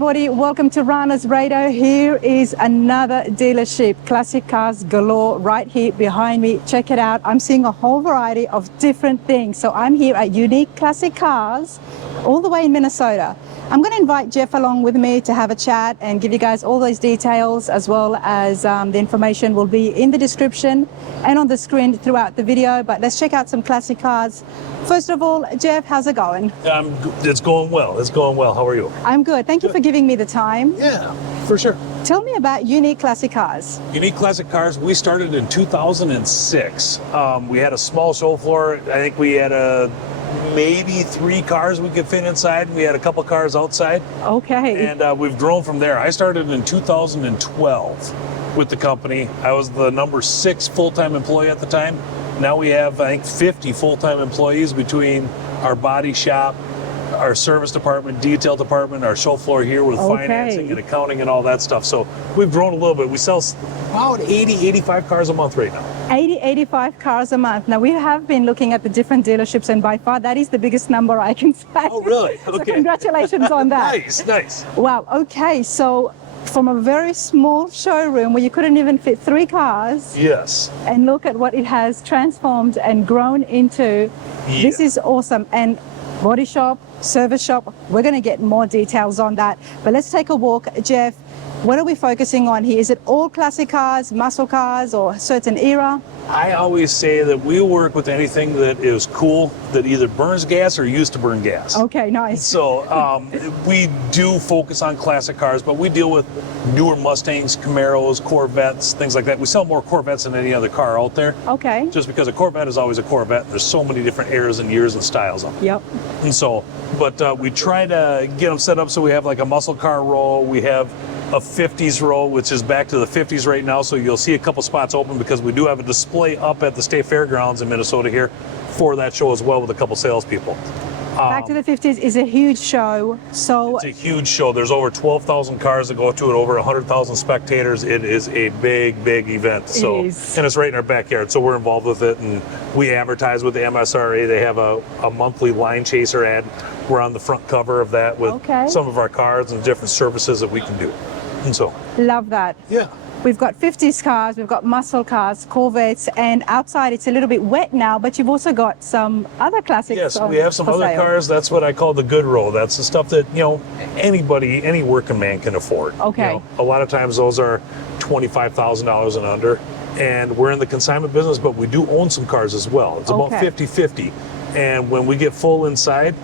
everybody, welcome to Ranas Radio. Here is another dealership, classic cars galore right here behind me. Check it out. I'm seeing a whole variety of different things. So I'm here at Unique Classic Cars, all the way in Minnesota. I'm going to invite Jeff along with me to have a chat and give you guys all those details, as well as the information will be in the description and on the screen throughout the video. But let's check out some classic cars. First of all, Jeff, how's it going? It's going well. It's going well. How are you? I'm good. Thank you for giving me the time. Yeah, for sure. Tell me about Unique Classic Cars. Unique Classic Cars, we started in 2006. We had a small show floor. I think we had maybe 3 cars we could fit inside. We had a couple cars outside. Okay. And we've grown from there. I started in 2012 with the company. I was the number 6 full-time employee at the time. Now we have, I think, 50 full-time employees between our body shop, our service department, detail department, our show floor here with financing and accounting and all that stuff. So we've grown a little bit. We sell about 80, 85 cars a month right now. 80, 85 cars a month. Now, we have been looking at the different dealerships, and by far that is the biggest number I can say. Oh, really? Okay. So congratulations on that. Nice, nice. Wow. Okay. So from a very small showroom where you couldn't even fit 3 cars. Yes. And look at what it has transformed and grown into. Yeah. This is awesome. And body shop, service shop, we're going to get more details on that. But let's take a walk. Jeff, what are we focusing on here? Is it all classic cars, muscle cars, or a certain era? I always say that we work with anything that is cool, that either burns gas or used to burn gas. Okay, nice. So we do focus on classic cars, but we deal with newer Mustangs, Camaros, Corvettes, things like that. We sell more Corvettes than any other car out there. Okay. Just because a Corvette is always a Corvette. There's so many different eras and years and styles of them. Yep. And so, but we try to get them set up so we have like a muscle car row. We have a 50s row, which is back to the 50s right now. So you'll see a couple spots open because we do have a display up at the State Fairgrounds in Minnesota here for that show as well with a couple salespeople. Back to the 50s is a huge show. So it's a huge show. There's over 12,000 cars that go to it, over 100,000 spectators. It is a big, big event. So, and it's right in our backyard. So we're involved with it, and we advertise with the MSRA. They have a monthly line chaser ad. We're on the front cover of that with some of our cars and different services that we can do. And so love that. Yeah. We've got 50s cars, we've got muscle cars, Corvettes, and outside it's a little bit wet now, but you've also got some other classics. Yes, we have some other cars. That's what I call the good row. That's the stuff that, you know, anybody, any working man can afford. Okay. You know, a lot of times those are $25,000 and under. And we're in the consignment business, but we do own some cars as well. It's about 50-50. And when we get full inside,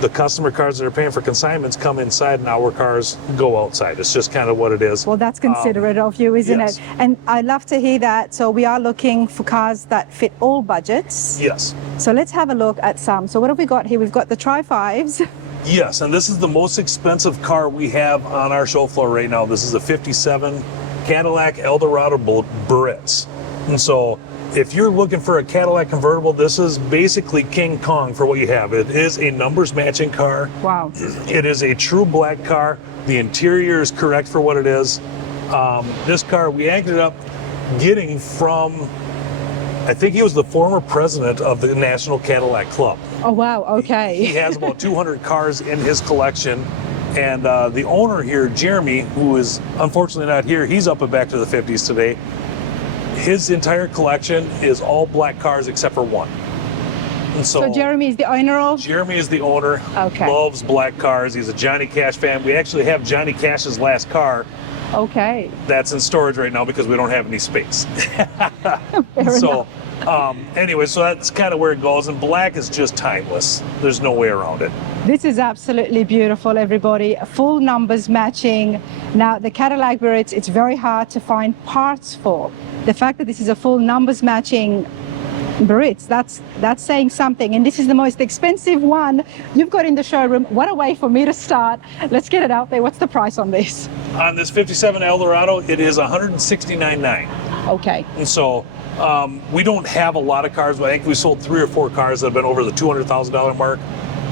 the customer cars that are paying for consignments come inside and our cars go outside. It's just kind of what it is. Well, that's considerate of you, isn't it? And I love to hear that. So we are looking for cars that fit all budgets. Yes. So let's have a look at some. So what have we got here? We've got the Tri-5s. Yes, and this is the most expensive car we have on our show floor right now. This is a 57 Cadillac Eldorado Biarritz. And so if you're looking for a Cadillac convertible, this is basically King Kong for what you have. It is a numbers matching car. Wow. It is a true black car. The interior is correct for what it is. This car we ended up getting from, I think he was the former president of the National Cadillac Club. Oh, wow. Okay. He has about 200 cars in his collection. And the owner here, Jeremy, who is unfortunately not here, he's up and back to the 50s today. His entire collection is all black cars except for one. And so Jeremy is the owner of? Jeremy is the owner. Okay. Loves black cars. He's a Johnny Cash fan. We actually have Johnny Cash's last car. Okay. That's in storage right now because we don't have any space. So anyway, so that's kind of where it goes. And black is just timeless. There's no way around it. This is absolutely beautiful, everybody. Full numbers matching. Now, the Cadillac Biarritz, it's very hard to find parts for. The fact that this is a full numbers matching Biarritz, that's saying something. And this is the most expensive one you've got in the showroom. What a way for me to start. Let's get it out there. What's the price on this? On this 57 Eldorado, it is $169,900. Okay. And so we don't have a lot of cars. I think we sold 3 or 4 cars that have been over the $200,000 mark.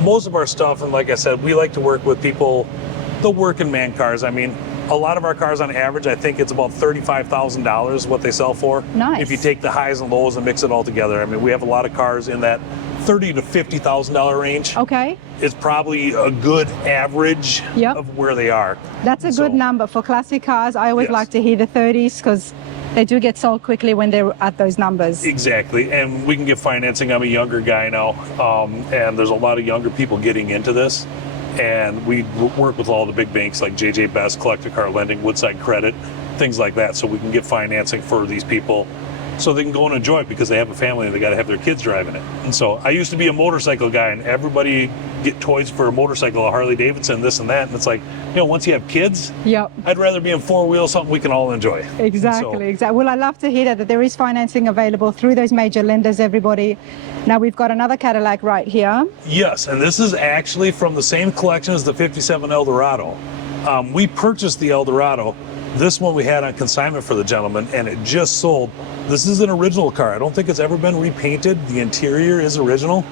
Most of our stuff, and like I said, we like to work with people, the working man cars. I mean, a lot of our cars on average, I think it's about $35,000 what they sell for. Nice. If you take the highs and lows and mix it all together. I mean, we have a lot of cars in that $30,000 to $50,000 range. Okay. Is probably a good average Yep. of where they are. That's a good number for classic cars. I always Yes. like to hear the 30s because they do get sold quickly when they're at those numbers. Exactly, and we can get financing. I'm a younger guy now, and there's a lot of younger people getting into this. And we work with all the big banks like JJ Best, Collector Car Lending, Woodside Credit, things like that, so we can get financing for these people so they can go and enjoy it because they have a family and they got to have their kids driving it. And so I used to be a motorcycle guy, and everybody get toys for a motorcycle, a Harley Davidson, this and that. And it's like, you know, once you have kids, Yep. I'd rather be in four-wheel, something we can all enjoy. Exactly, exactly. Well, I love to hear that there is financing available through those major lenders, everybody. Now we've got another Cadillac right here. Yes, and this is actually from the same collection as the 57 Eldorado. We purchased the Eldorado. This one we had on consignment for the gentleman, and it just sold. This is an original car. I don't think it's ever been repainted. The interior is original.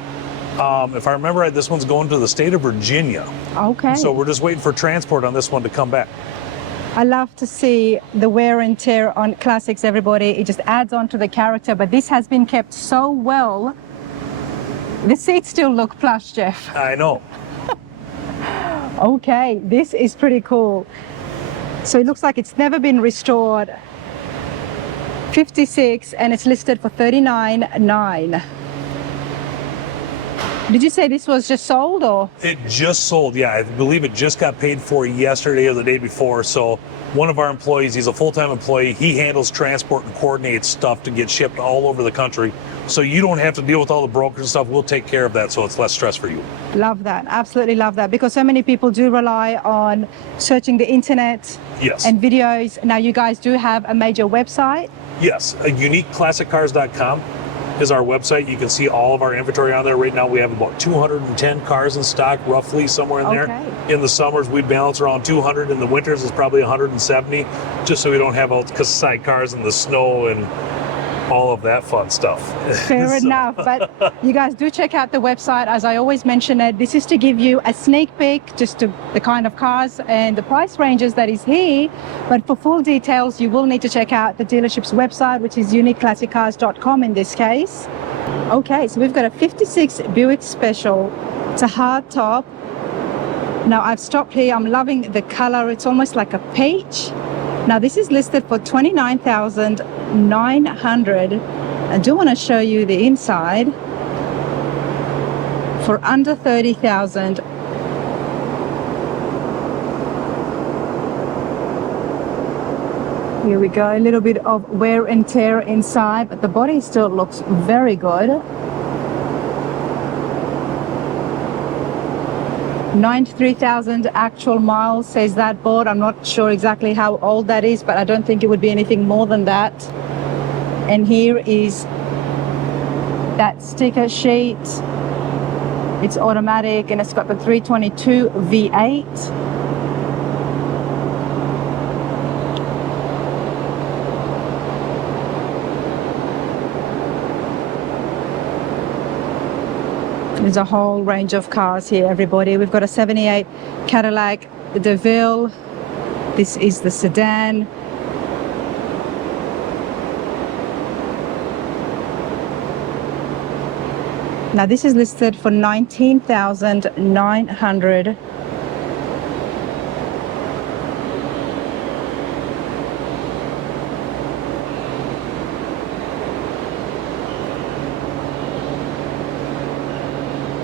If I remember right, this one's going to the state of Virginia. Okay. So we're just waiting for transport on this one to come back. I love to see the wear and tear on classics, everybody. It just adds on to the character, but this has been kept so well. The seats still look plush, Jeff. I know. Okay, this is pretty cool. So it looks like it's never been restored. 56, and it's listed for $39,900. Did you say this was just sold, or? It just sold, yeah. I believe it just got paid for yesterday or the day before. So one of our employees, he's a full-time employee, he handles transport and coordinates stuff to get shipped all over the country. So you don't have to deal with all the brokers and stuff. We'll take care of that, so it's less stress for you. Love that, absolutely love that, because so many people do rely on searching the internet. Yes. And videos. Now you guys do have a major website. Yes, uniqueclassiccars.com is our website. You can see all of our inventory on there. Right now we have about 210 cars in stock, roughly somewhere in there. In the summers we balance around 200. In the winters it's probably 170, just so we don't have all sidecars in the snow and all of that fun stuff. Fair enough, but you guys do check out the website. As I always mention it, this is to give you a sneak peek just to the kind of cars and the price ranges that is here. But for full details, you will need to check out the dealership's website, which is uniqueclassiccars.com in this case. Okay, so we've got a 56 Buick Special. It's a hardtop. Now I've stopped here. I'm loving the color. It's almost like a peach. Now this is listed for $29,900. I do want to show you the inside for under $30,000. Here we go, a little bit of wear and tear inside, but the body still looks very good. 93,000 actual miles, says that board. I'm not sure exactly how old that is, but I don't think it would be anything more than that. And here is that sticker sheet. It's automatic and it's got the 322 V8. There's a whole range of cars here, everybody. We've got a 78 Cadillac DeVille. This is the sedan. Now this is listed for $19,900.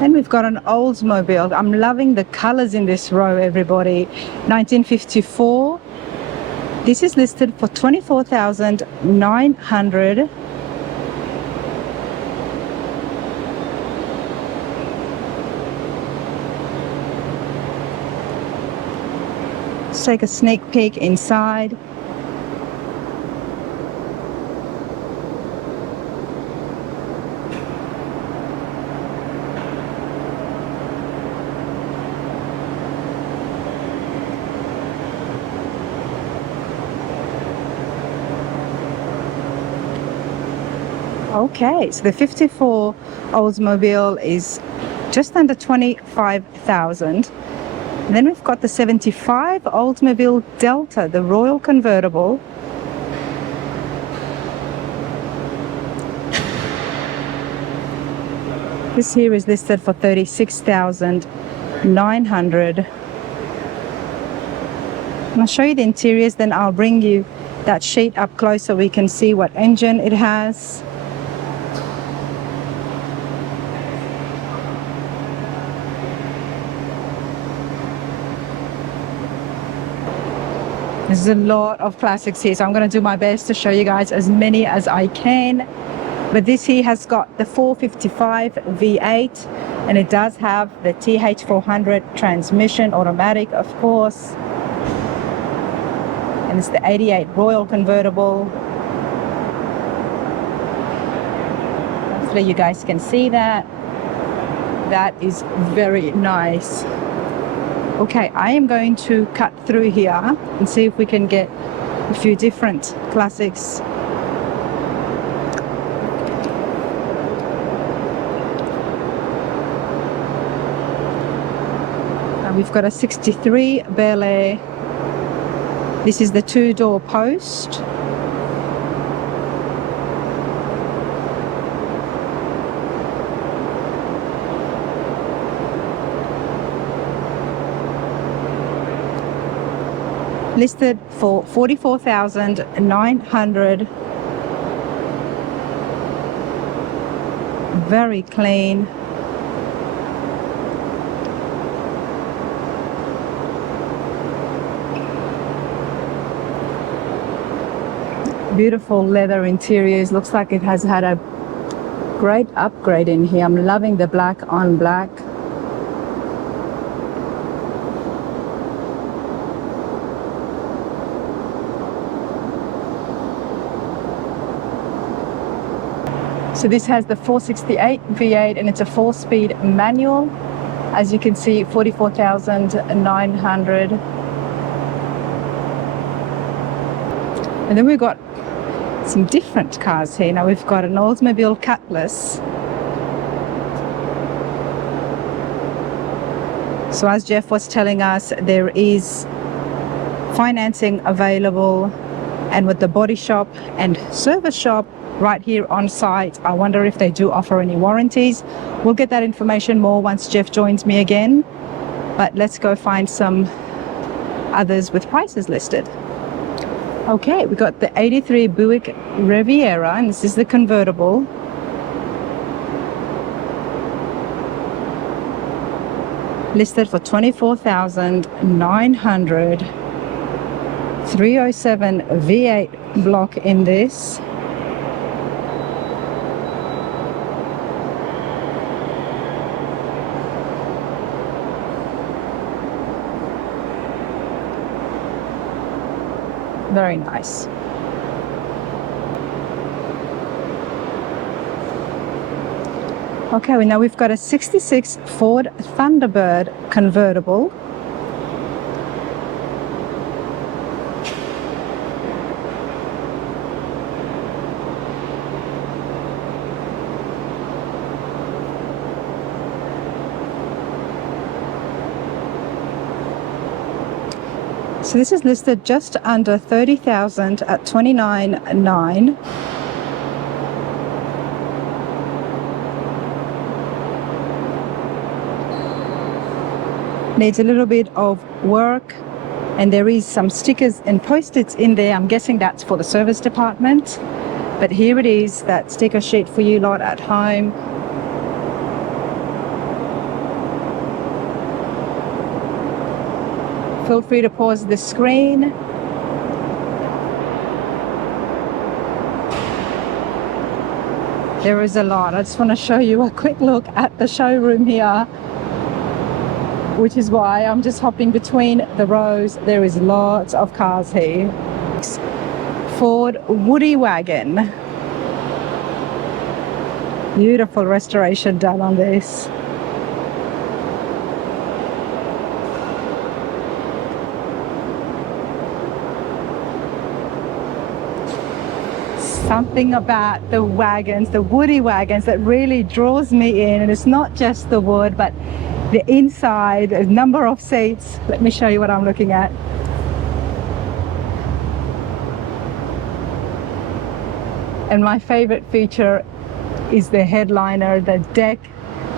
And we've got an Oldsmobile. I'm loving the colors in this row, everybody. 1954. This is listed for $24,900. Let's take a sneak peek inside. Okay, so the 54 Oldsmobile is just under $25,000. Then we've got the 75 Oldsmobile Delta, the Royal Convertible. This here is listed for $36,900. I'll show you the interiors, then I'll bring you that sheet up close so we can see what engine it has. There's a lot of classics here, so I'm going to do my best to show you guys as many as I can. But this here has got the 455 V8, and it does have the TH400 transmission, automatic of course. And it's the 88 Royal Convertible. Hopefully you guys can see that. That is very nice. Okay, I am going to cut through here and see if we can get a few different classics. We've got a 63 Bel Air. This is the two-door post. Listed for $44,900. Very clean. Beautiful leather interiors. Looks like it has had a great upgrade in here. I'm loving the black on black. So this has the 468 V8 and it's a 4-speed manual. As you can see, $44,900. And then we've got some different cars here. Now we've got an Oldsmobile Cutlass. So as Jeff was telling us, there is financing available, and with the body shop and service shop right here on site, I wonder if they do offer any warranties. We'll get that information more once Jeff joins me again. But let's go find some others with prices listed. Okay, we got the 83 Buick Riviera, and this is the convertible. Listed for $24,900. 307 V8 block in this. Very nice. Okay, well now we've got a 66 Ford Thunderbird convertible. So this is listed just under $30,000 at $29,900. Needs a little bit of work, and there is some stickers and post-its in there. I'm guessing that's for the service department. But here it is, that sticker sheet for you lot at home. Feel free to pause the screen. There is a lot. I just want to show you a quick look at the showroom here, which is why I'm just hopping between the rows. There is lots of cars here. Ford Woody Wagon. Beautiful restoration done on this. Something about the wagons, the Woody wagons, that really draws me in. And it's not just the wood, but the inside, a number of seats. Let me show you what I'm looking at. And my favorite feature is the headliner, the deck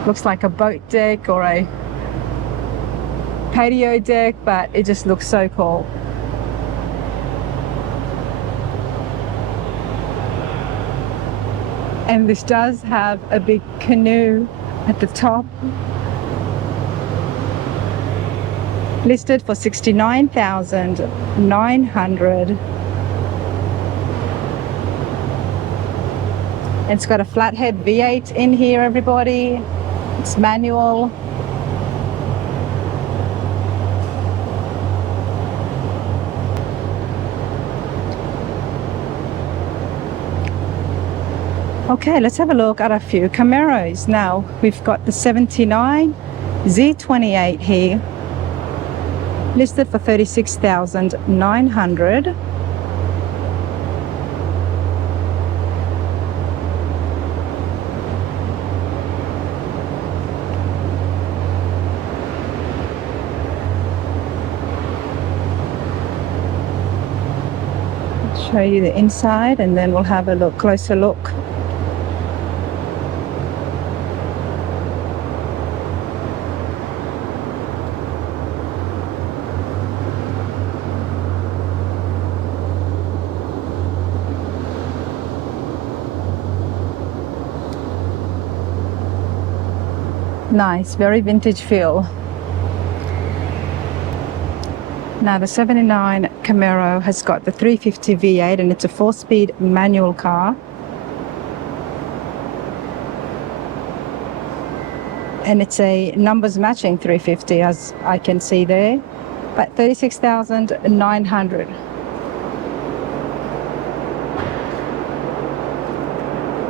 Looks like a boat deck or a patio deck, but it just looks so cool. And this does have a big canoe at the top. Listed for $69,900. It's got a flathead V8 in here, everybody. It's manual. Okay, let's have a look at a few Camaros. Now, we've got the 79 Z28 here, listed for $36,900. Show you the inside and then we'll have a closer look. Nice, very vintage feel. Now the 79 Camaro has got the 350 V8 and it's a 4-speed manual car. And it's a numbers matching 350 as I can see there, but $36,900.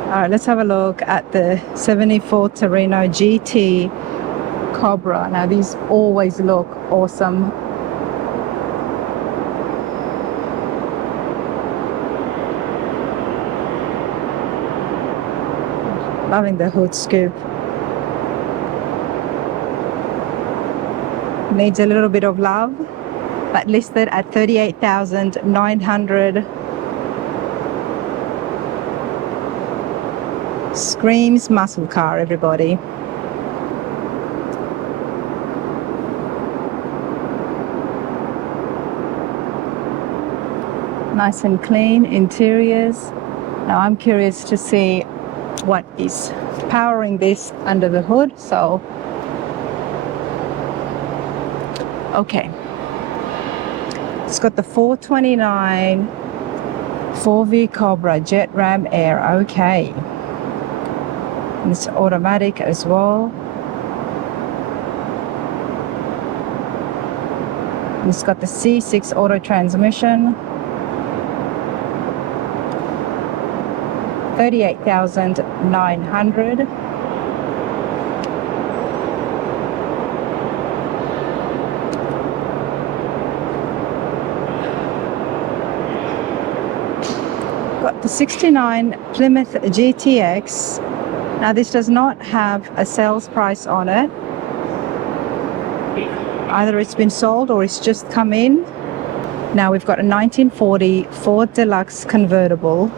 All right, let's have a look at the 74 Torino GT Cobra. Now these always look awesome. Loving the hood scoop. Needs a little bit of love, but listed at $38,900. Screams muscle car, everybody. Nice and clean interiors. Now I'm curious to see what is powering this under the hood. So, okay. It's got the 429 4V Cobra Jet Ram Air. Okay. And it's automatic as well. And it's got the C6 auto transmission. $38,900. Got the 69 Plymouth GTX. Now this does not have a sales price on it. Either it's been sold or it's just come in. Now we've got a 1940 Ford Deluxe Convertible.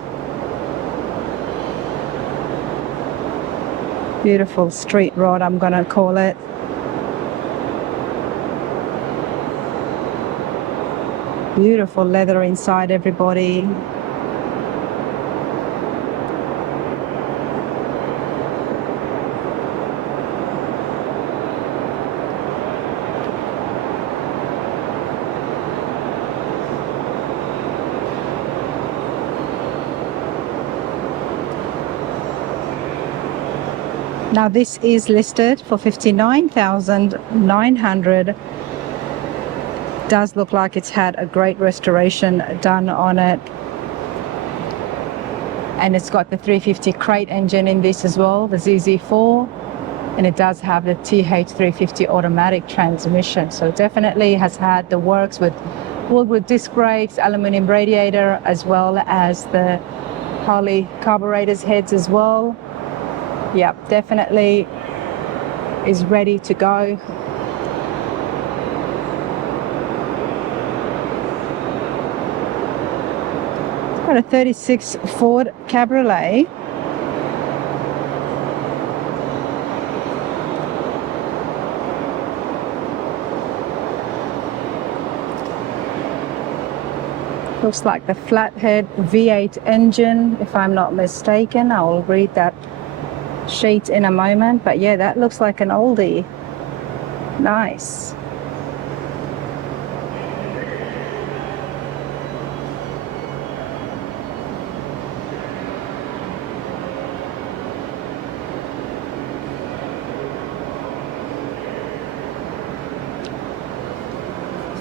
Beautiful street rod, I'm gonna call it. Beautiful leather inside, everybody. Now this is listed for $59,900. Does look like it's had a great restoration done on it. And it's got the 350 crate engine in this as well, the ZZ4. And it does have the TH350 automatic transmission. So definitely has had the works with wood disc brakes, aluminum radiator, as well as the Harley carburetors heads as well. Yep, definitely is ready to go. It's got a 36 Ford Cabriolet. Looks like the flathead V8 engine, if I'm not mistaken. I'll read that sheet in a moment. But yeah, that looks like an oldie. Nice.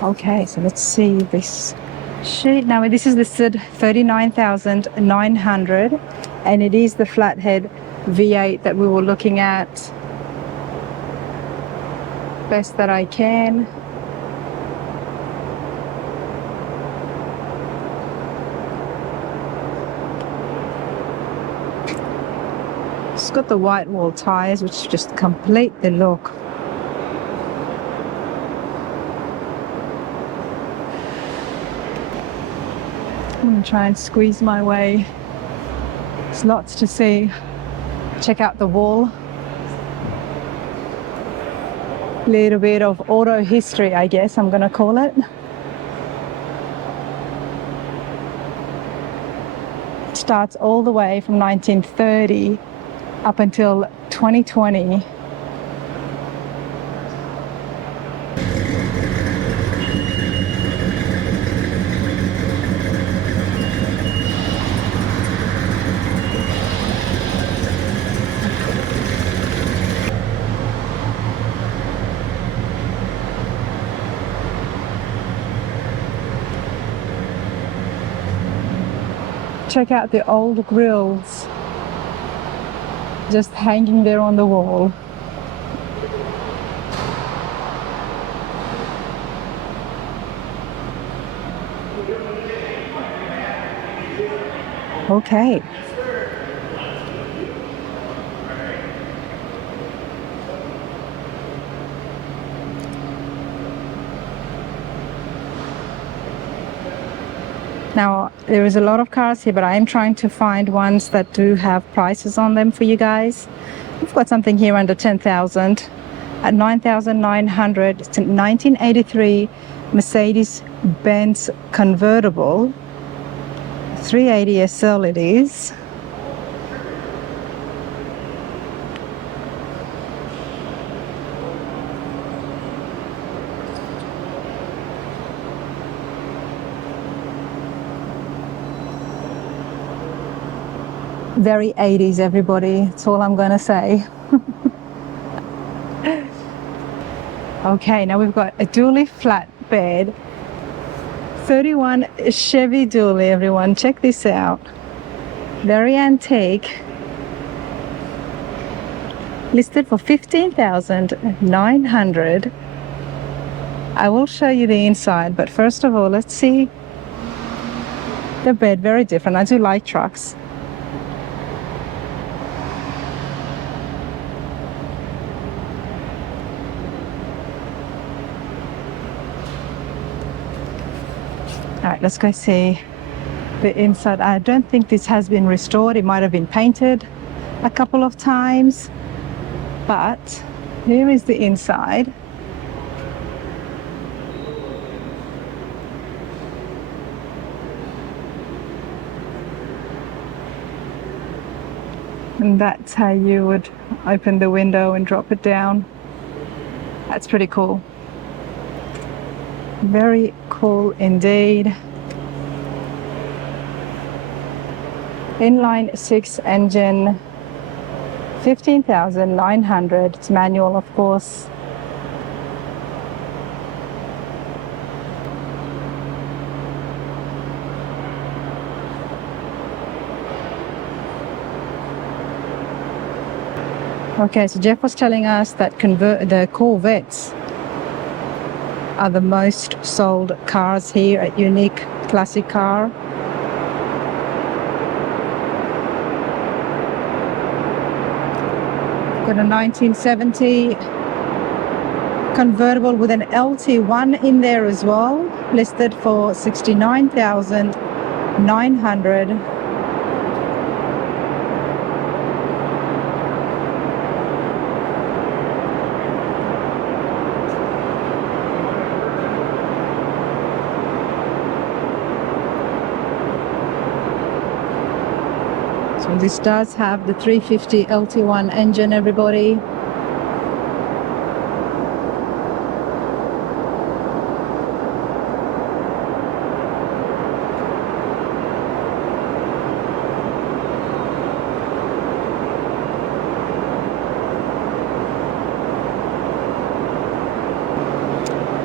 Okay, so let's see this sheet. Now this is listed 39,900 and it is the flathead V8 that we were looking at. Best that I can. It's got the white wall tires which just complete the look. I'm going to try and squeeze my way. There's lots to see. Check out the wall. Little bit of auto history, I guess I'm going to call it. It starts all the way from 1930 up until 2020. Check out the old grills just hanging there on the wall. Okay. Now, there is a lot of cars here, but I am trying to find ones that do have prices on them for you guys. We've got something here under 10,000 at 9,900. It's a 1983 Mercedes-Benz convertible. 380 SL it is. Very 80s, everybody. That's all I'm going to say. Okay, now we've got a dually flatbed. 31 Chevy dually, everyone. Check this out. Very antique. Listed for 15,900. I will show you the inside, but first of all, let's see the bed. Very different. I do like trucks. All right, let's go see the inside. I don't think this has been restored. It might have been painted a couple of times, but here is the inside. And that's how you would open the window and drop it down. That's pretty cool. Very cool indeed. Inline 6 engine, 15,900. It's manual, of course. Okay, so Jeff was telling us that the Corvettes are the most sold cars here at Unique Classic Car. Got a 1970 convertible with an LT1 in there as well, listed for 69,900. So this does have the 350 LT1 engine, everybody.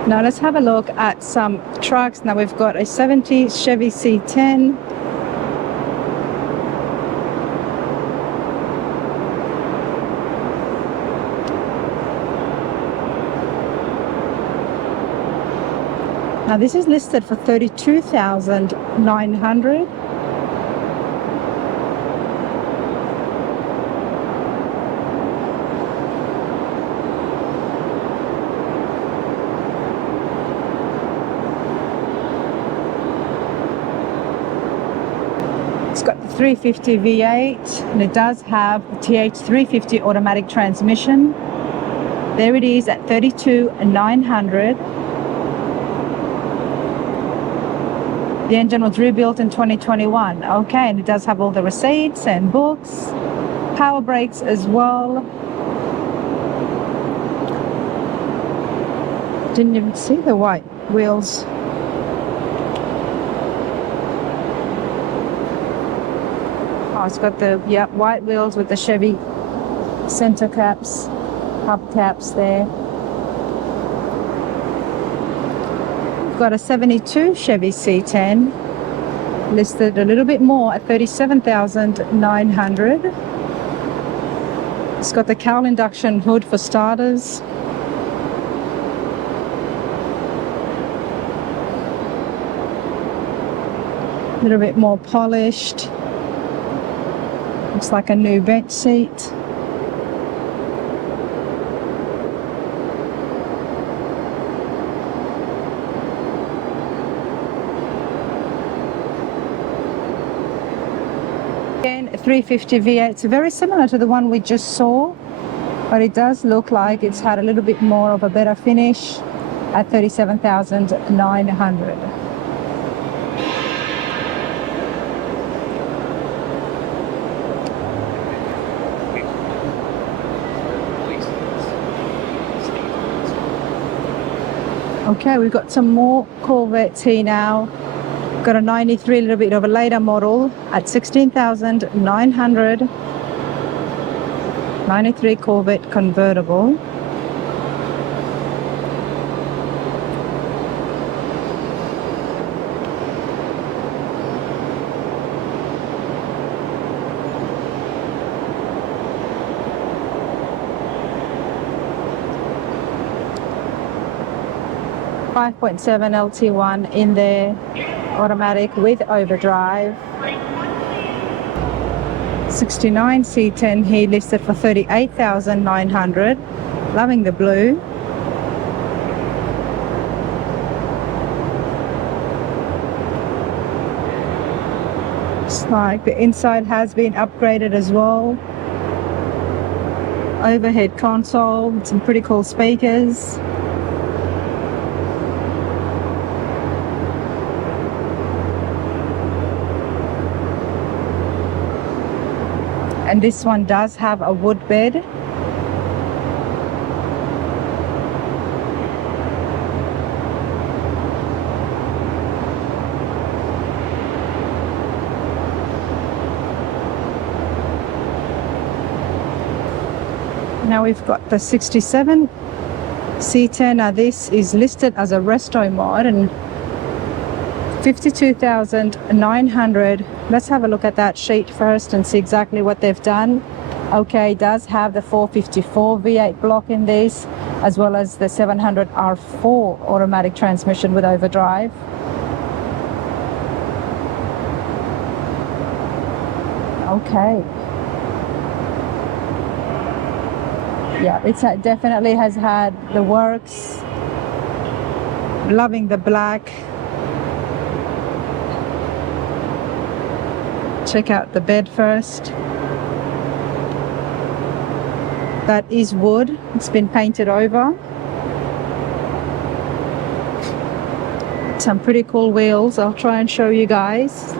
Now let's have a look at some trucks. Now we've got a 70 Chevy C10. Now this is listed for $32,900. It's got the 350 V8 and it does have a TH350 automatic transmission. There it is at $32,900. The engine was rebuilt in 2021. Okay, and it does have all the receipts and books, power brakes as well. Didn't even see the white wheels. Oh, it's got the white wheels with the Chevy center caps, hubcaps there. We've got a 72 Chevy C10, listed a little bit more at $37,900. It's got the cowl induction hood for starters. A little bit more polished. Looks like a new bench seat. Again, a 350 V8. It's very similar to the one we just saw, but it does look like it's had a little bit more of a better finish at $37,900. Okay, we've got some more Corvettes here now. Got a 93, a little bit of a later model at $16,900. 93 Corvette convertible. .7 LT1 in there, automatic with overdrive. 69 C10 here, listed for $38,900. Loving the blue. It's like the inside has been upgraded as well. Overhead console with some pretty cool speakers. And this one does have a wood bed. Now we've got the 67 C10. Now this is listed as a resto mod and $52,900. Let's have a look at that sheet first and see exactly what they've done. Okay, it does have the 454 V8 block in this, as well as the 700 R4 automatic transmission with overdrive. Okay. Yeah, it definitely has had the works. Loving the black. Check out the bed first. That is wood. It's been painted over. Some pretty cool wheels. I'll try and show you guys.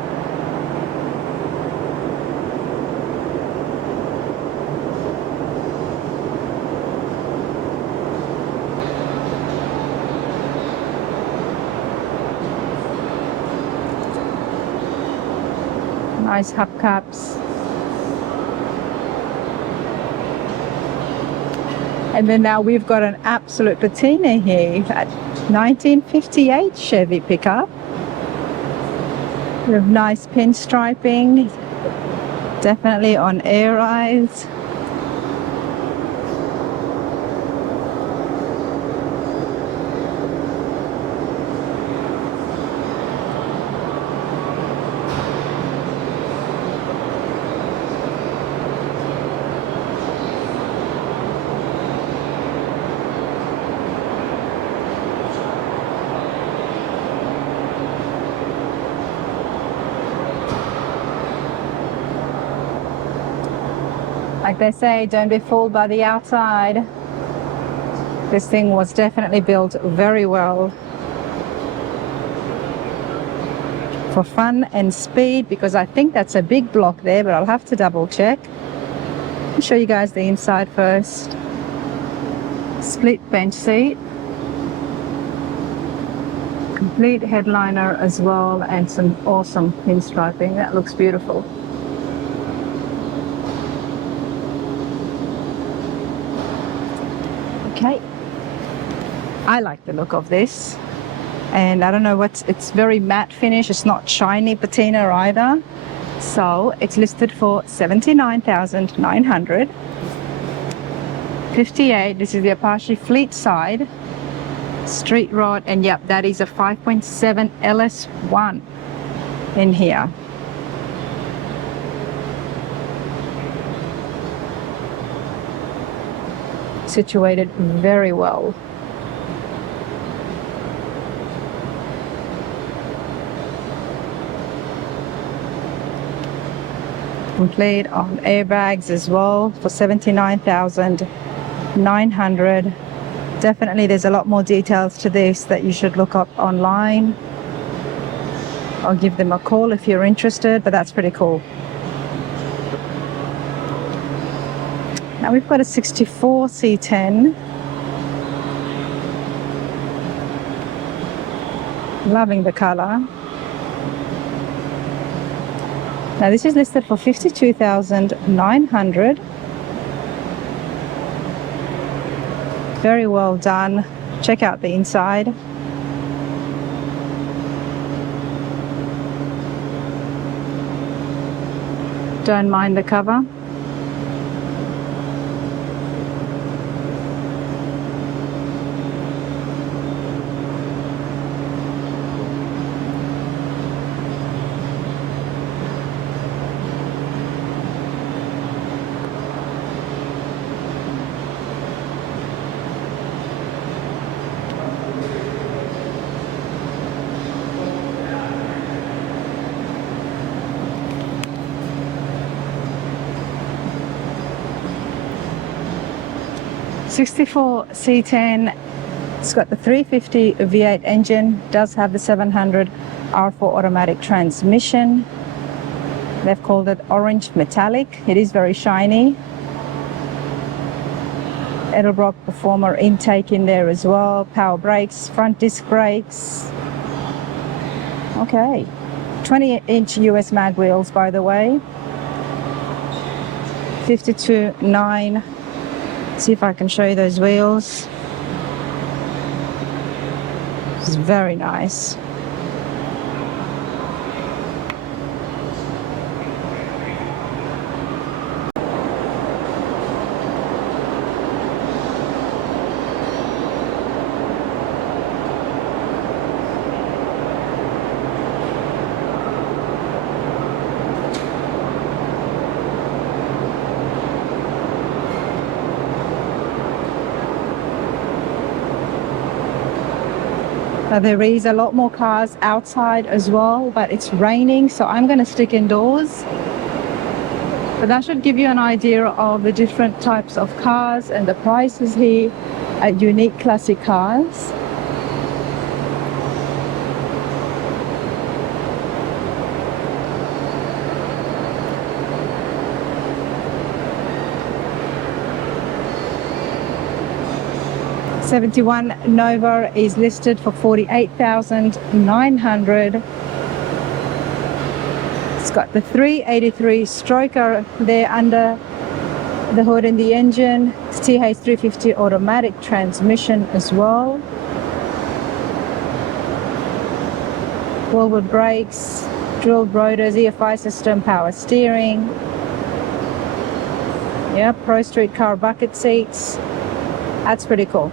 Nice hubcaps. And then now we've got an absolute patina here, that 1958 Chevy pickup. With nice pinstriping, definitely on air eyes. Like they say, don't be fooled by the outside. This thing was definitely built very well for fun and speed, because I think that's a big block there, but I'll have to double check. I'll show you guys the inside first. Split bench seat. Complete headliner as well, and some awesome pinstriping. That looks beautiful. Okay, I like the look of this, and I don't know it's very matte finish. It's not shiny patina either, so it's listed for $79,900. 58. This is the Apache Fleet side street rod, and yep, that is a 5.7 LS1 in here. Situated very well. Complete on airbags as well for $79,900. Definitely there's a lot more details to this that you should look up online. I'll give them a call if you're interested, but that's pretty cool. Now we've got a 64 C10. Loving the color. Now this is listed for $52,900. Very well done. Check out the inside. Don't mind the cover. '64 C10. It's got the 350 V8 engine, does have the 700 R4 automatic transmission. They've called it orange metallic. It is very shiny. Edelbrock Performer intake in there as well. Power brakes, front disc brakes. Okay. 20-inch US mag wheels, by the way. 52.9. See if I can show you those wheels. It's very nice. There is a lot more cars outside as well, but it's raining, so I'm going to stick indoors. But that should give you an idea of the different types of cars and the prices here at Unique Classic Cars. '71 Nova is listed for $48,900. It's got the 383 stroker there under the hood and the engine. It's TH350 automatic transmission as well. Wallwood brakes, drilled rotors, EFI system, power steering. Yeah, Pro Street car bucket seats. That's pretty cool.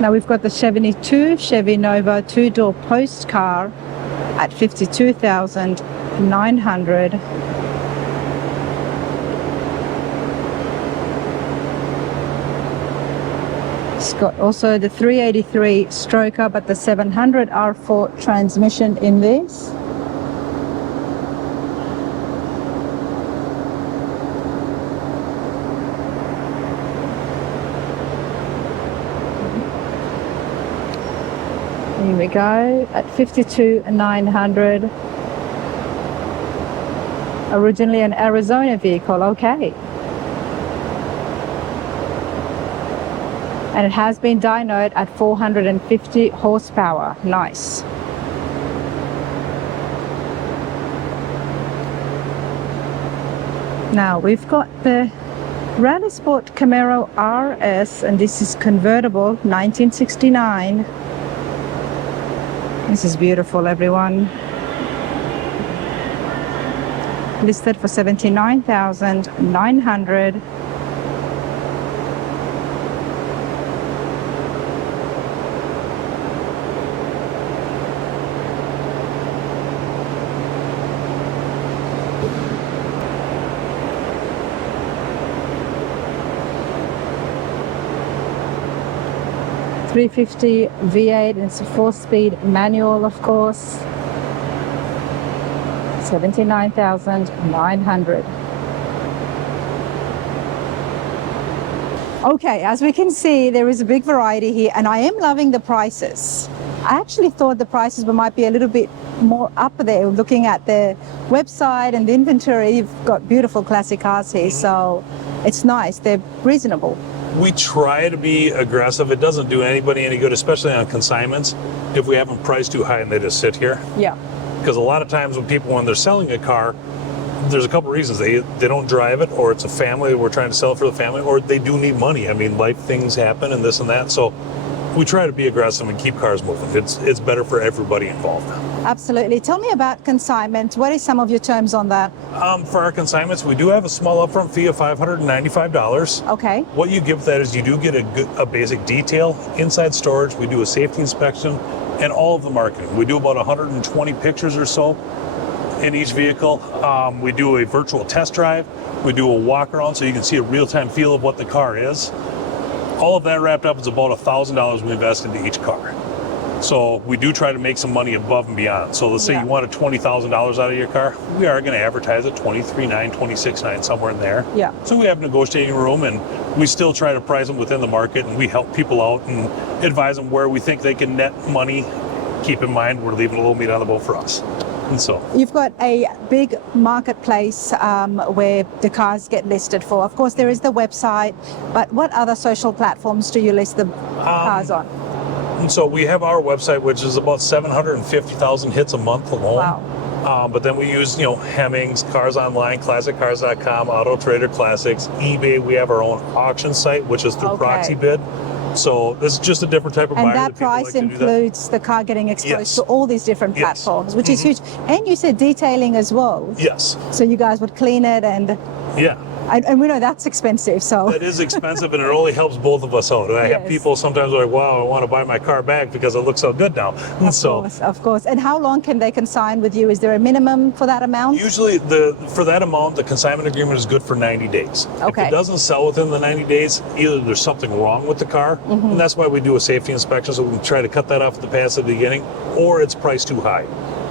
Now we've got the 72 Chevy Nova two-door post car at 52,900. It's got also the 383 stroker, but the 700 R4 transmission in this. Here we go, at 52,900. Originally an Arizona vehicle, okay. And it has been dynoed at 450 horsepower, nice. Now we've got the Rally Sport Camaro RS, and this is convertible, 1969. This is beautiful, everyone. Listed for 79,900. .350 V8, and it's a 4-speed manual, of course. 79,900. Okay, as we can see, there is a big variety here, and I am loving the prices. I actually thought the prices might be a little bit more up there. Looking at the website and the inventory, you've got beautiful classic cars here, so it's nice. They're reasonable. We try to be aggressive. It doesn't do anybody any good, especially on consignments, if we have them priced too high and they just sit here. Yeah. Because a lot of times when they're selling a car, there's a couple reasons. They don't drive it, or it's a family, we're trying to sell it for the family, or they do need money. I mean, life things happen and this and that. So we try to be aggressive and keep cars moving. It's better for everybody involved. Absolutely. Tell me about consignment. What is some of your terms on that? For our consignments, we do have a small upfront fee of $595. Okay. What you get with that is you do get a basic detail, inside storage. We do a safety inspection, and all of the marketing. We do about 120 pictures or so in each vehicle. We do a virtual test drive. We do a walk around so you can see a real-time feel of what the car is. All of that wrapped up is about $1,000 we invest into each car. So we do try to make some money above and beyond. So let's say you wanted $20,000 out of your car, we are going to advertise at $23,900, $26,900, somewhere in there. Yeah. So we have negotiating room, and we still try to price them within the market, and we help people out and advise them where we think they can net money. Keep in mind, we're leaving a little meat on the bone for us. And so you've got a big marketplace where the cars get listed for. Of course, there is the website, but what other social platforms do you list the cars on? And so we have our website, which is about 750,000 hits a month alone. Wow. But then we use, Hemmings, Cars Online, ClassicCars.com, Auto Trader Classics, eBay. We have our own auction site, which is through proxy bid. So this is just a different type of buyer. And that price includes the car getting exposed to all these different platforms, which is huge. And you said detailing as well. Yes. So you guys would clean it and... Yeah. And we know that's expensive, so... That is expensive, and it only helps both of us out. And I have people sometimes like, wow, I want to buy my car back because it looks so good now. Of course. And how long can they consign with you? Is there a minimum for that amount? Usually, for that amount, the consignment agreement is good for 90 days. Okay. If it doesn't sell within the 90 days, either there's something wrong with the car, and that's why we do a safety inspection, so we can try to cut that off at the pass at the beginning, or it's priced too high,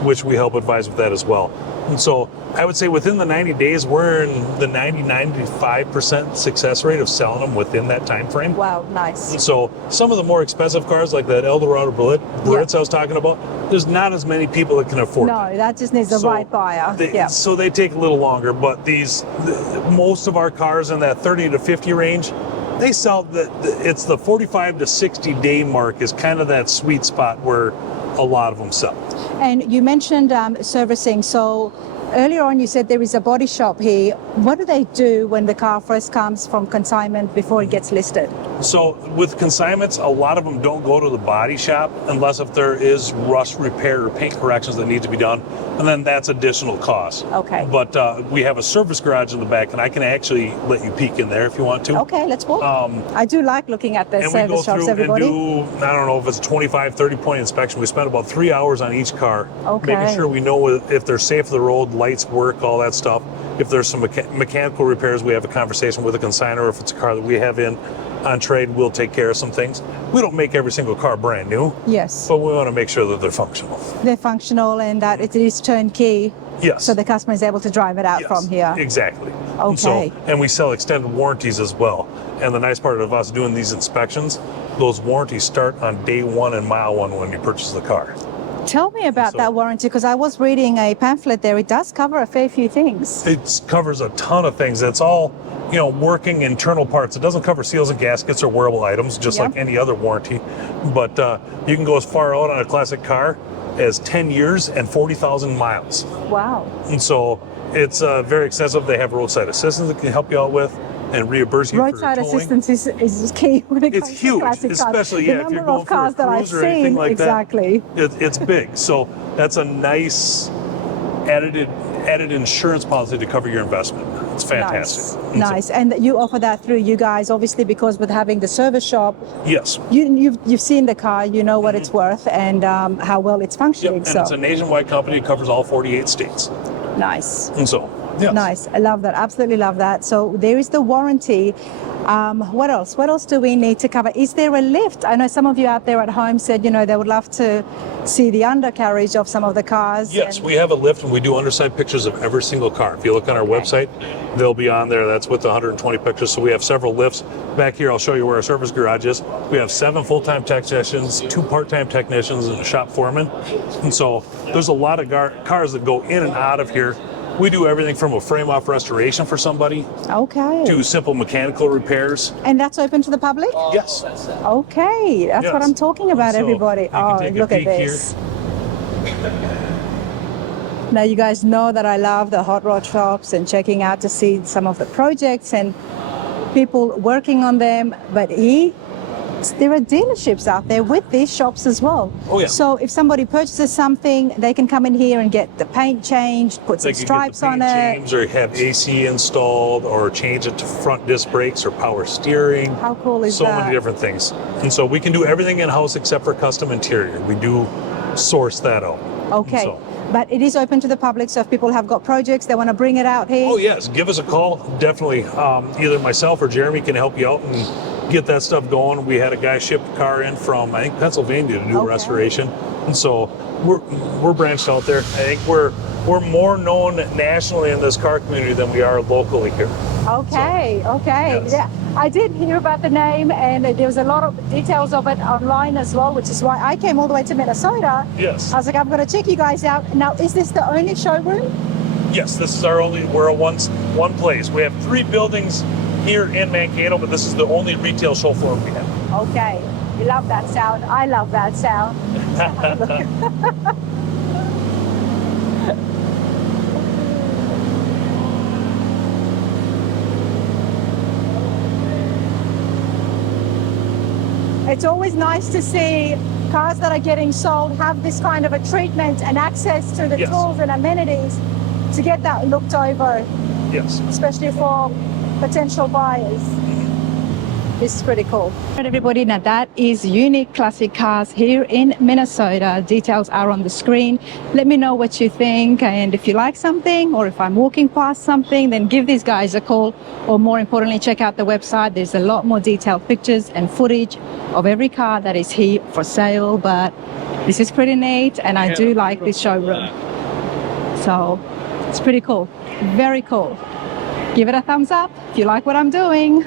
which we help advise with that as well. And so I would say within the 90 days, we're in the 90-95% success rate of selling them within that time frame. Wow, nice. And so some of the more expensive cars, like that Eldorado Biarritz I was talking about, there's not as many people that can afford No, that just needs the right buyer. So they take a little longer, but most of our cars in that 30 to 50 range, They sell it's the 45 to 60 day mark is kind of that sweet spot where a lot of them sell. And you mentioned servicing. So earlier on, you said there is a body shop here. What do they do when the car first comes from consignment before it gets listed? So with consignments, a lot of them don't go to the body shop unless if there is rust repair or paint corrections that need to be done, and then that's additional cost. Okay. But we have a service garage in the back, and I can actually let you peek in there if you want to. Okay, let's walk. I do like looking at the service shops, everybody. And we go through and do, I don't know if it's 25, 30-point inspection. We spend about 3 hours on each car, making sure we know if they're safe for the road, lights work, all that stuff. If there's some mechanical repairs, we have a conversation with a consignor. If it's a car that we have on trade, we'll take care of some things. We don't make every single car brand new. Yes. But we want to make sure that they're functional. They're functional and that it is turnkey. Yes. So the customer is able to drive it out from here. Exactly. Okay. And we sell extended warranties as well. And the nice part of us doing these inspections, those warranties start on day one and mile one when you purchase the car. Tell me about that warranty, because I was reading a pamphlet there. It does cover a fair few things. It covers a ton of things. It's all, working internal parts. It doesn't cover seals and gaskets or wearable items, just like any other warranty. But you can go as far out on a classic car as 10 years and 40,000 miles. Wow. And so it's very extensive. They have roadside assistance that can help you out with and reimburse you roadside for towing. assistance is key when it comes it's to huge, classic especially cars. if you're going for a cruise or anything like exactly. that. It's big. So that's a nice added insurance policy to cover your investment. It's fantastic. Nice. And you offer that through you guys, obviously, because with having the service shop, yes, you've seen the car, you know what it's worth and how well it's functioning. Yep. And it's a nationwide company. It covers all 48 states. Nice. And so, yes. Nice. I love that. Absolutely love that. So there is the warranty. What else? What else do we need to cover? Is there a lift? I know some of you out there at home said, they would love to see the undercarriage of some of the cars. Yes, we have a lift and we do underside pictures of every single car. If you look on our website, they'll be on there. That's with the 120 pictures. So we have several lifts. Back here, I'll show you where our service garage is. We have 7 full-time technicians, 2 part-time technicians, and a shop foreman. And so there's a lot of cars that go in and out of here. We do everything from a frame-off restoration for somebody to simple mechanical repairs. And that's open to the public? Yes. Okay, that's what I'm talking about, everybody. Oh, look at this. Now, you guys know that I love the hot rod shops and checking out to see some of the projects and people working on them, but there are dealerships out there with these shops as well. Oh, yeah. So if somebody purchases something, they can come in here and get the paint changed, put some stripes on it. Change or have AC installed or change it to front disc brakes or power steering. How cool is that? So many different things. And so we can do everything in-house except for custom interior. We do source that out. Okay. But it is open to the public, so if people have got projects, they want to bring it out here. Oh, yes. Give us a call. Definitely. Either myself or Jeremy can help you out and get that stuff going. We had a guy ship a car in from, I think, Pennsylvania to do restoration. And so we're branched out there. I think we're more known nationally in this car community than we are locally here. Okay. Yes. Yeah. I did hear about the name, and there was a lot of details of it online as well, which is why I came all the way to Minnesota. Yes. I was like, I'm going to check you guys out. Now, is this the only showroom? Yes, this is we're a one place. We have 3 buildings here in Mankato, but this is the only retail show floor we have. Okay. You love that sound. I love that sound. It's always nice to see cars that are getting sold have this kind of a treatment and access to the tools and amenities to get that looked over. Yes. Especially for potential buyers. This is pretty cool. All right, everybody, now that is Unique Classic Cars here in Minnesota. Details are on the screen. Let me know what you think, and if you like something or if I'm walking past something, then give these guys a call, or more importantly, check out the website. There's a lot more detailed pictures and footage of every car that is here for sale, but this is pretty neat, and I do like this showroom. So it's pretty cool, very cool. Give it a thumbs up if you like what I'm doing.